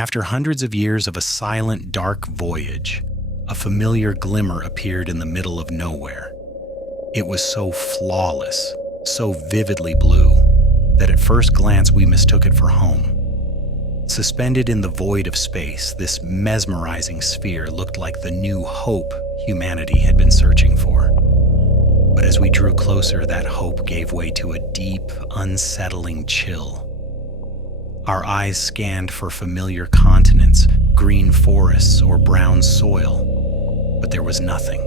After hundreds of years of a silent, dark voyage, a familiar glimmer appeared in the middle of nowhere. It was so flawless, so vividly blue, that at first glance we mistook it for home. Suspended in the void of space, this mesmerizing sphere looked like the new hope humanity had been searching for. But as we drew closer, that hope gave way to a deep, unsettling chill. Our eyes scanned for familiar continents, green forests, or brown soil, but there was nothing.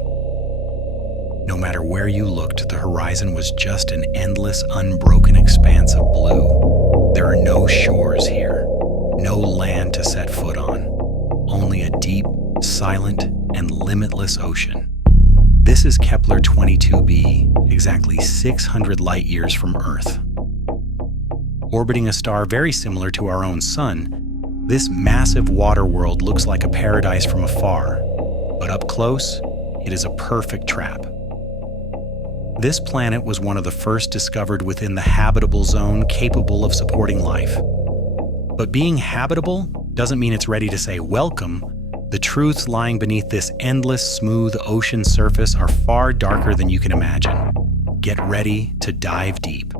No matter where you looked, the horizon was just an endless, unbroken expanse of blue. There are no shores here, no land to set foot on, only a deep, silent, and limitless ocean. This is Kepler 22b, exactly 600 light-years from Earth. Orbiting a star very similar to our own Sun, this massive water world looks like a paradise from afar, but up close, it is a perfect trap. This planet was one of the first discovered within the habitable zone capable of supporting life. But being habitable doesn't mean it's ready to say welcome. The truths lying beneath this endless, smooth ocean surface are far darker than you can imagine. Get ready to dive deep.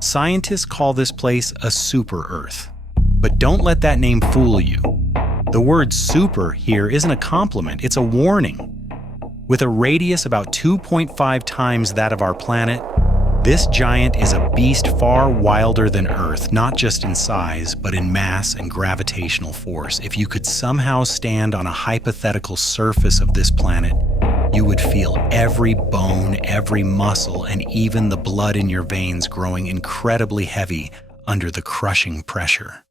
Scientists call this place a super-Earth. But don't let that name fool you. The word super here isn't a compliment, it's a warning. With a radius about 2.5 times that of our planet, this giant is a beast far wilder than Earth, not just in size, but in mass and gravitational force. If you could somehow stand on a hypothetical surface of this planet, you would feel every bone, every muscle, and even the blood in your veins growing incredibly heavy under the crushing pressure.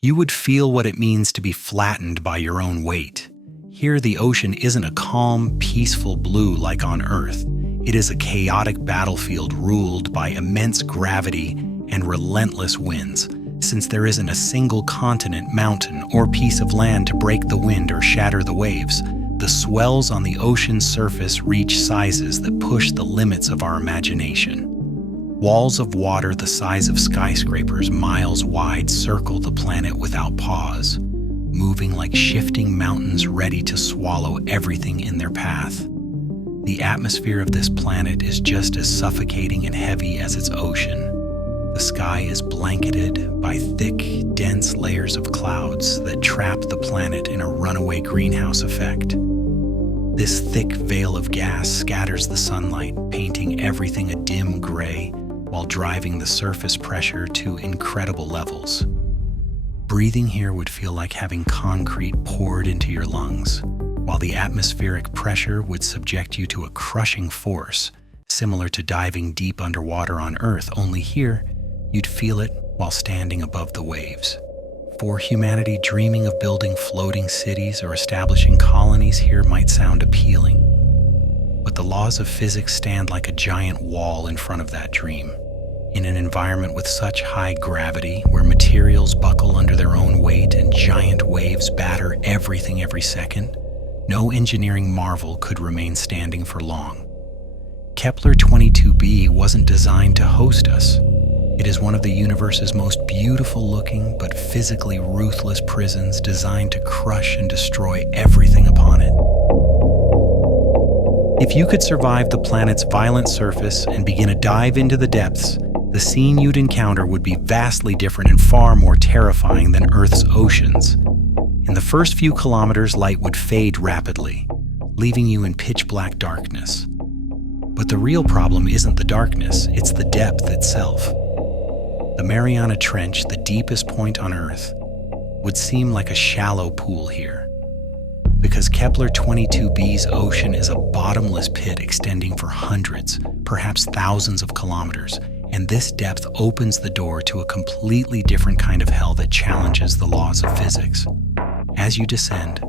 You would feel what it means to be flattened by your own weight. Here, the ocean isn't a calm, peaceful blue like on Earth. It is a chaotic battlefield ruled by immense gravity and relentless winds. Since there isn't a single continent, mountain, or piece of land to break the wind or shatter the waves, the swells on the ocean's surface reach sizes that push the limits of our imagination. Walls of water the size of skyscrapers miles wide circle the planet without pause, moving like shifting mountains ready to swallow everything in their path. The atmosphere of this planet is just as suffocating and heavy as its ocean. The sky is blanketed by thick, dense layers of clouds that trap the planet in a runaway greenhouse effect. This thick veil of gas scatters the sunlight, painting everything a dim gray while driving the surface pressure to incredible levels. Breathing here would feel like having concrete poured into your lungs, while the atmospheric pressure would subject you to a crushing force, similar to diving deep underwater on Earth, only here, you'd feel it while standing above the waves. For humanity dreaming of building floating cities or establishing colonies here might sound appealing. But the laws of physics stand like a giant wall in front of that dream. In an environment with such high gravity, where materials buckle under their own weight and giant waves batter everything every second, no engineering marvel could remain standing for long. Kepler 22b wasn't designed to host us. It is one of the universe's most beautiful-looking but physically ruthless prisons designed to crush and destroy everything upon it. If you could survive the planet's violent surface and begin a dive into the depths, the scene you'd encounter would be vastly different and far more terrifying than Earth's oceans. In the first few kilometers, light would fade rapidly, leaving you in pitch-black darkness. But the real problem isn't the darkness, it's the depth itself. The Mariana Trench, the deepest point on Earth, would seem like a shallow pool here. Because Kepler 22b's ocean is a bottomless pit extending for hundreds, perhaps thousands of kilometers, and this depth opens the door to a completely different kind of hell that challenges the laws of physics. As you descend,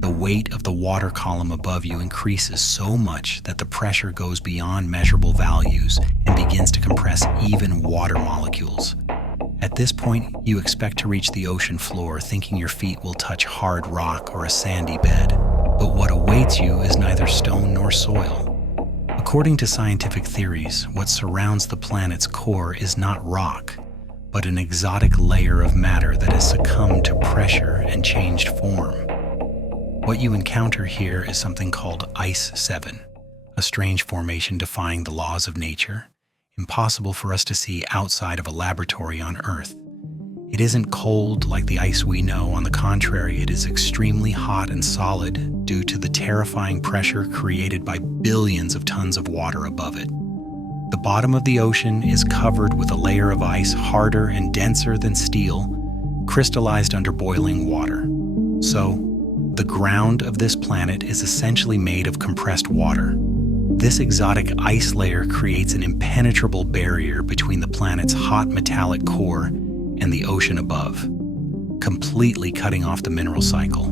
the weight of the water column above you increases so much that the pressure goes beyond measurable values and begins to compress even water molecules. At this point, you expect to reach the ocean floor, thinking your feet will touch hard rock or a sandy bed. But what awaits you is neither stone nor soil. According to scientific theories, what surrounds the planet's core is not rock, but an exotic layer of matter that has succumbed to pressure and changed form. What you encounter here is something called Ice 7, a strange formation defying the laws of nature, impossible for us to see outside of a laboratory on Earth. It isn't cold like the ice we know. On the contrary, it is extremely hot and solid due to the terrifying pressure created by billions of tons of water above it. The bottom of the ocean is covered with a layer of ice harder and denser than steel, crystallized under boiling water. So, the ground of this planet is essentially made of compressed water. This exotic ice layer creates an impenetrable barrier between the planet's hot metallic core and the ocean above, completely cutting off the mineral cycle.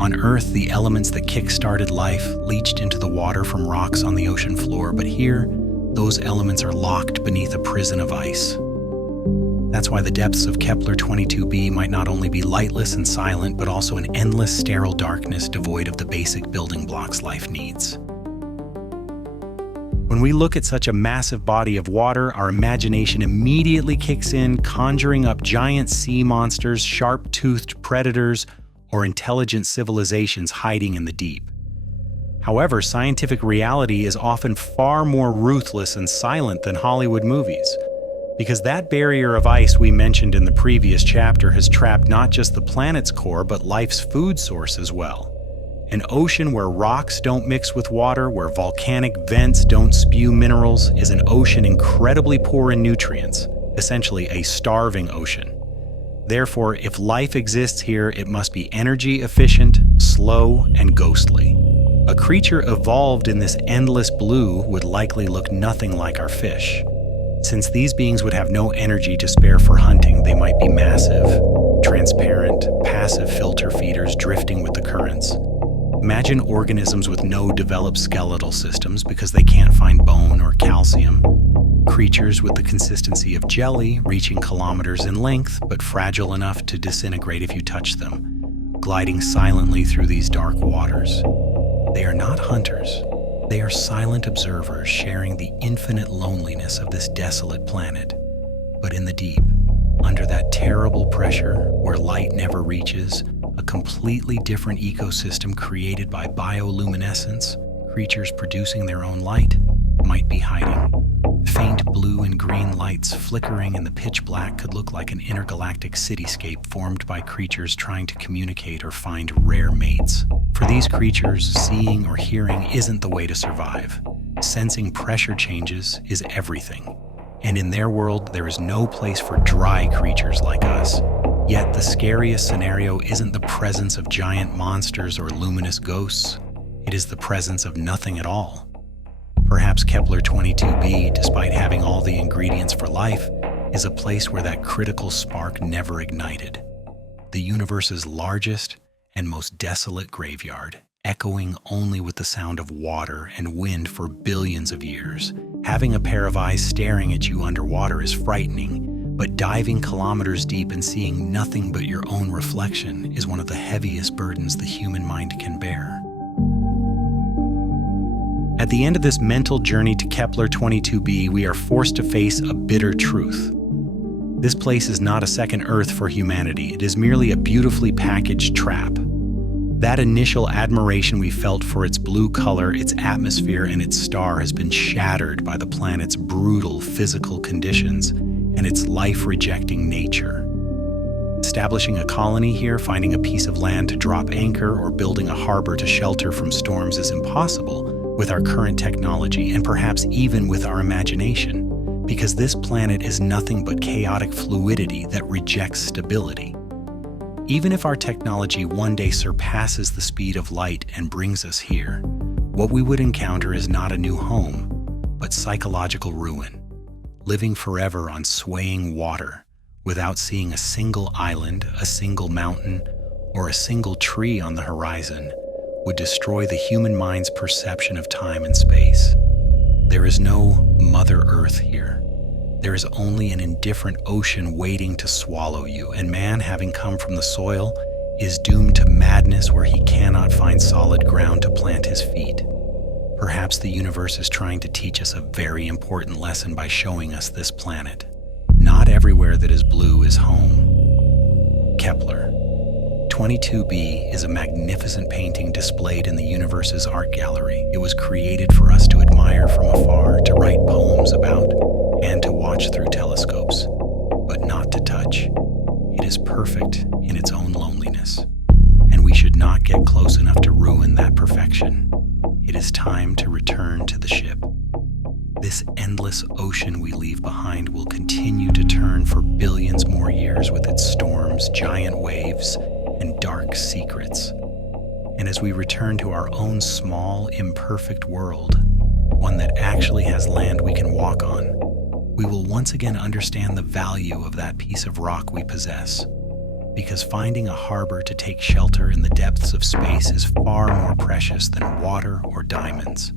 On Earth, the elements that kick-started life leached into the water from rocks on the ocean floor, but here, those elements are locked beneath a prison of ice. That's why the depths of Kepler 22b might not only be lightless and silent, but also an endless sterile darkness devoid of the basic building blocks life needs. When we look at such a massive body of water, our imagination immediately kicks in, conjuring up giant sea monsters, sharp-toothed predators, or intelligent civilizations hiding in the deep. However, scientific reality is often far more ruthless and silent than Hollywood movies, because that barrier of ice we mentioned in the previous chapter has trapped not just the planet's core, but life's food source as well. An ocean where rocks don't mix with water, where volcanic vents don't spew minerals, is an ocean incredibly poor in nutrients, essentially a starving ocean. Therefore, if life exists here, it must be energy efficient, slow, and ghostly. A creature evolved in this endless blue would likely look nothing like our fish. Since these beings would have no energy to spare for hunting, they might be massive, transparent, passive filter feeders drifting with the currents. Imagine organisms with no developed skeletal systems because they can't find bone or calcium. Creatures with the consistency of jelly, reaching kilometers in length, but fragile enough to disintegrate if you touch them, gliding silently through these dark waters. They are not hunters. They are silent observers sharing the infinite loneliness of this desolate planet. But in the deep, under that terrible pressure where light never reaches, a completely different ecosystem created by bioluminescence, creatures producing their own light, might be hiding. Faint blue and green lights flickering in the pitch black could look like an intergalactic cityscape formed by creatures trying to communicate or find rare mates. For these creatures, seeing or hearing isn't the way to survive. Sensing pressure changes is everything. And in their world, there is no place for dry creatures like us. Yet the scariest scenario isn't the presence of giant monsters or luminous ghosts. It is the presence of nothing at all. Perhaps Kepler 22b, despite having all the ingredients for life, is a place where that critical spark never ignited. The universe's largest and most desolate graveyard, echoing only with the sound of water and wind for billions of years. Having a pair of eyes staring at you underwater is frightening, but diving kilometers deep and seeing nothing but your own reflection is one of the heaviest burdens the human mind can bear. At the end of this mental journey to Kepler 22b, we are forced to face a bitter truth. This place is not a second Earth for humanity. It is merely a beautifully packaged trap. That initial admiration we felt for its blue color, its atmosphere, and its star has been shattered by the planet's brutal physical conditions and its life-rejecting nature. Establishing a colony here, finding a piece of land to drop anchor, or building a harbor to shelter from storms is impossible with our current technology and perhaps even with our imagination, because this planet is nothing but chaotic fluidity that rejects stability. Even if our technology one day surpasses the speed of light and brings us here, what we would encounter is not a new home, but psychological ruin, living forever on swaying water without seeing a single island, a single mountain, or a single tree on the horizon would destroy the human mind's perception of time and space. There is no Mother Earth here. There is only an indifferent ocean waiting to swallow you, and man, having come from the soil, is doomed to madness where he cannot find solid ground to plant his feet. Perhaps the universe is trying to teach us a very important lesson by showing us this planet. Not everywhere that is blue is home. Kepler. 22b is a magnificent painting displayed in the universe's art gallery. It was created for us to admire from afar, to write poems about, and to watch through telescopes, but not to touch. It is perfect in its own loneliness, and we should not get close enough to ruin that perfection. It is time to return to the ship. This endless ocean we leave behind will continue to turn for billions more years with its storms, giant waves, and dark secrets. And as we return to our own small, imperfect world, one that actually has land we can walk on, we will once again understand the value of that piece of rock we possess. Because finding a harbor to take shelter in the depths of space is far more precious than water or diamonds.